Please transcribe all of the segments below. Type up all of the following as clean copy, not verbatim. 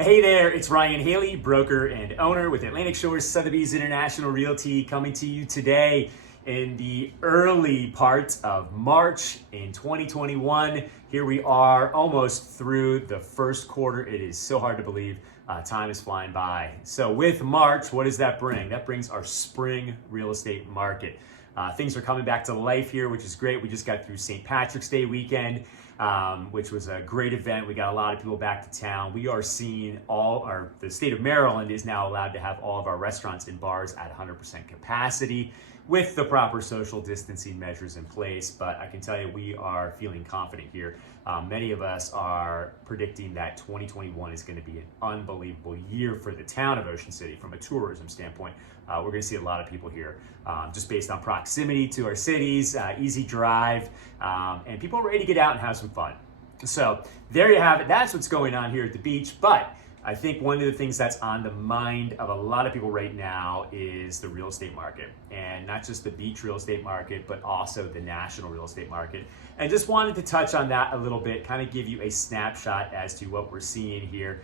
Hey there, it's Ryan Haley, broker and owner with Atlantic Shores Sotheby's International Realty, coming to you today in the early part of March in 2021. Here we are almost through the first quarter. It is so hard to believe. Time is flying by. So with March, what does that bring? That brings our spring real estate market. Things are coming back to life here, which is great. We just got through St. Patrick's Day weekend, which was a great event. We got a lot of people back to town. We are seeing the state of Maryland is now allowed to have all of our restaurants and bars at 100% capacity with the proper social distancing measures in place. But I can tell you, we are feeling confident here. Many of us are predicting that 2021 is going to be an unbelievable year for the town of Ocean City from a tourism standpoint. We're going to see a lot of people here just based on proximity to our cities, easy drive, and people are ready to get out and have some fun. So there you have it. That's what's going on here at the beach. But I think one of the things that's on the mind of a lot of people right now is the real estate market, and not just the beach real estate market, but also the national real estate market. And just wanted to touch on that a little bit, kind of give you a snapshot as to what we're seeing here.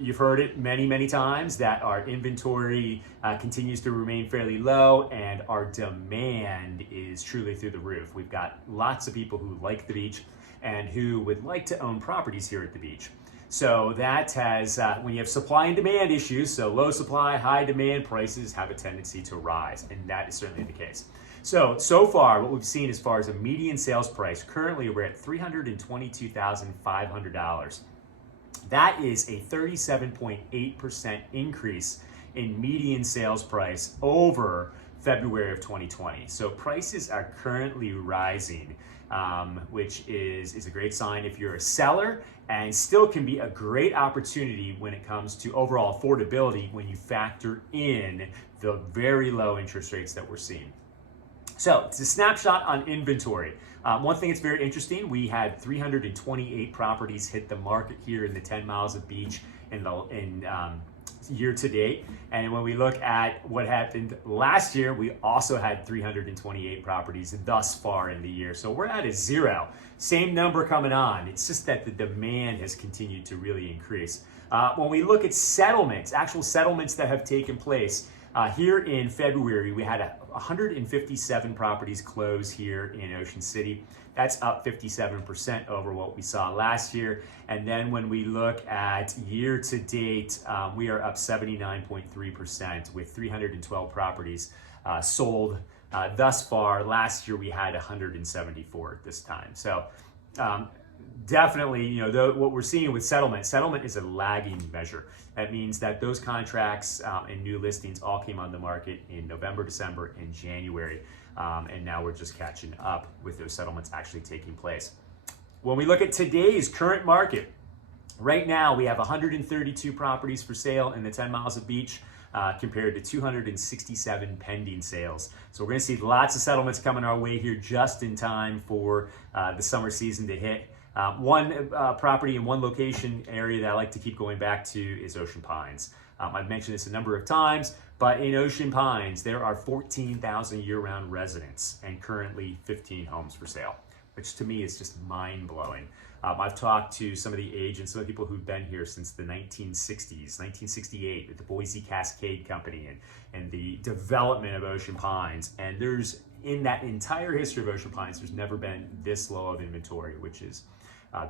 You've heard it many, many times that our inventory continues to remain fairly low and our demand is truly through the roof. We've got lots of people who like the beach and who would like to own properties here at the beach. So that has, when you have supply and demand issues, so low supply, high demand, prices have a tendency to rise, and that is certainly the case. So far, what we've seen as far as a median sales price, currently we're at $322,500. That is a 37.8% increase in median sales price over February of 2020. So prices are currently rising, which is a great sign if you're a seller, and still can be a great opportunity when it comes to overall affordability when you factor in the very low interest rates that we're seeing. So it's a snapshot on inventory. One thing that's very interesting, we had 328 properties hit the market here in the 10 miles of beach in year to date. And when we look at what happened last year, we also had 328 properties thus far in the year. So we're at a zero. Same number coming on. It's just that the demand has continued to really increase. When we look at settlements, actual settlements that have taken place, here in February, we had 157 properties close here in Ocean City. That's up 57% over what we saw last year. And then when we look at year to date, we are up 79.3% with 312 properties sold thus far. Last year, we had 174 at this time. So definitely, what we're seeing with settlement is a lagging measure. That means that those contracts and new listings all came on the market in November, December, and January. And now we're just catching up with those settlements actually taking place. When we look at today's current market, right now we have 132 properties for sale in the 10 miles of beach compared to 267 pending sales. So we're going to see lots of settlements coming our way here just in time for the summer season to hit. One property in one location area that I like to keep going back to is Ocean Pines. I've mentioned this a number of times, but in Ocean Pines, there are 14,000 year-round residents and currently 15 homes for sale, which to me is just mind-blowing. I've talked to some of the agents, some of the people who've been here since the 1960s, 1968, with the Boise Cascade Company and the development of Ocean Pines. And in that entire history of Ocean Pines, there's never been this low of inventory, which is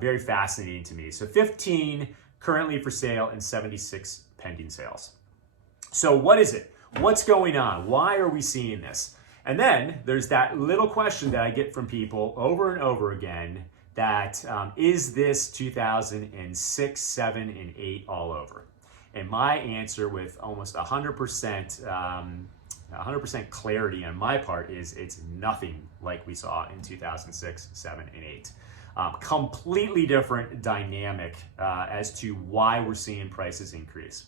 very fascinating to me. So 15 currently for sale and 76 pending sales. So what is it? What's going on? Why are we seeing this? And then there's that little question that I get from people over and over again that is this 2006, 7, and 8 all over? And my answer with almost 100% clarity on my part is it's nothing like we saw in 2006, 7, and 8. Completely different dynamic as to why we're seeing prices increase.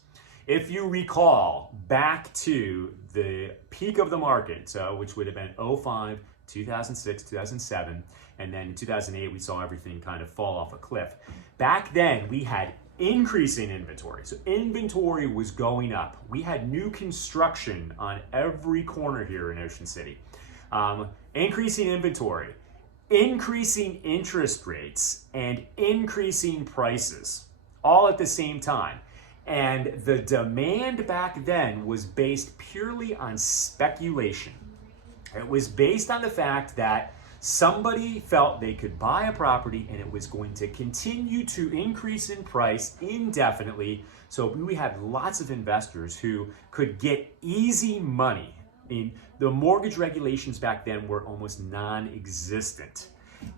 If you recall back to the peak of the market, so which would have been 05, 2006, 2007, and then in 2008 we saw everything kind of fall off a cliff. Back then we had increasing inventory. So inventory was going up. We had new construction on every corner here in Ocean City. Increasing inventory, increasing interest rates, and increasing prices all at the same time. And the demand back then was based purely on speculation. It was based on the fact that somebody felt they could buy a property and it was going to continue to increase in price indefinitely. So we had lots of investors who could get easy money. I mean, the mortgage regulations back then were almost non-existent.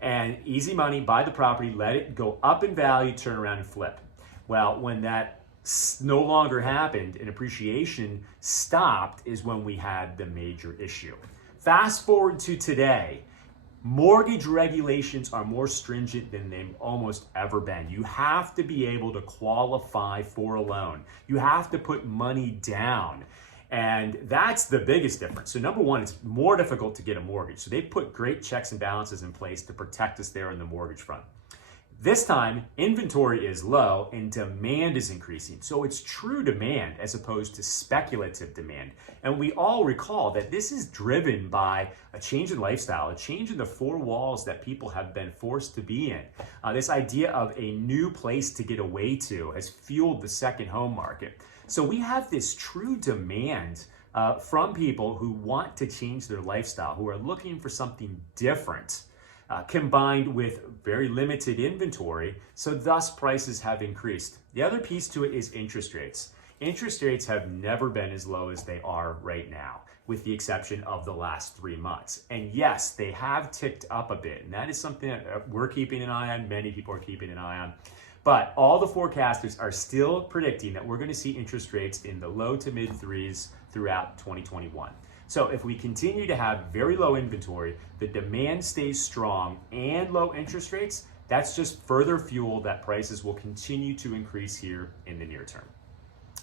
And easy money, buy the property, let it go up in value, turn around and flip. Well, when that no longer happened and appreciation stopped is when we had the major issue. Fast forward to today, mortgage regulations are more stringent than they've almost ever been. You have to be able to qualify for a loan. You have to put money down. And that's the biggest difference. So number one, it's more difficult to get a mortgage. So they put great checks and balances in place to protect us there on the mortgage front. This time, inventory is low and demand is increasing. So it's true demand as opposed to speculative demand. And we all recall that this is driven by a change in lifestyle, a change in the four walls that people have been forced to be in. This idea of a new place to get away to has fueled the second home market. So we have this true demand from people who want to change their lifestyle, who are looking for something different. Combined with very limited inventory, so thus prices have increased. The other piece to it is interest rates. Interest rates have never been as low as they are right now, with the exception of the last 3 months. And yes, they have ticked up a bit, and that is something that we're keeping an eye on, many people are keeping an eye on. But all the forecasters are still predicting that we're going to see interest rates in the low to mid threes throughout 2021. So if we continue to have very low inventory, the demand stays strong and low interest rates, that's just further fuel that prices will continue to increase here in the near term.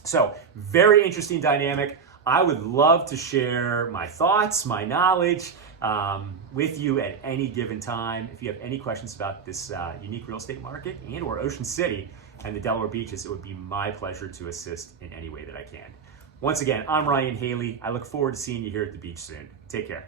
So very interesting dynamic. I would love to share my thoughts, my knowledge with you at any given time. If you have any questions about this unique real estate market and or Ocean City and the Delaware beaches, it would be my pleasure to assist in any way that I can. Once again, I'm Ryan Haley. I look forward to seeing you here at the beach soon. Take care.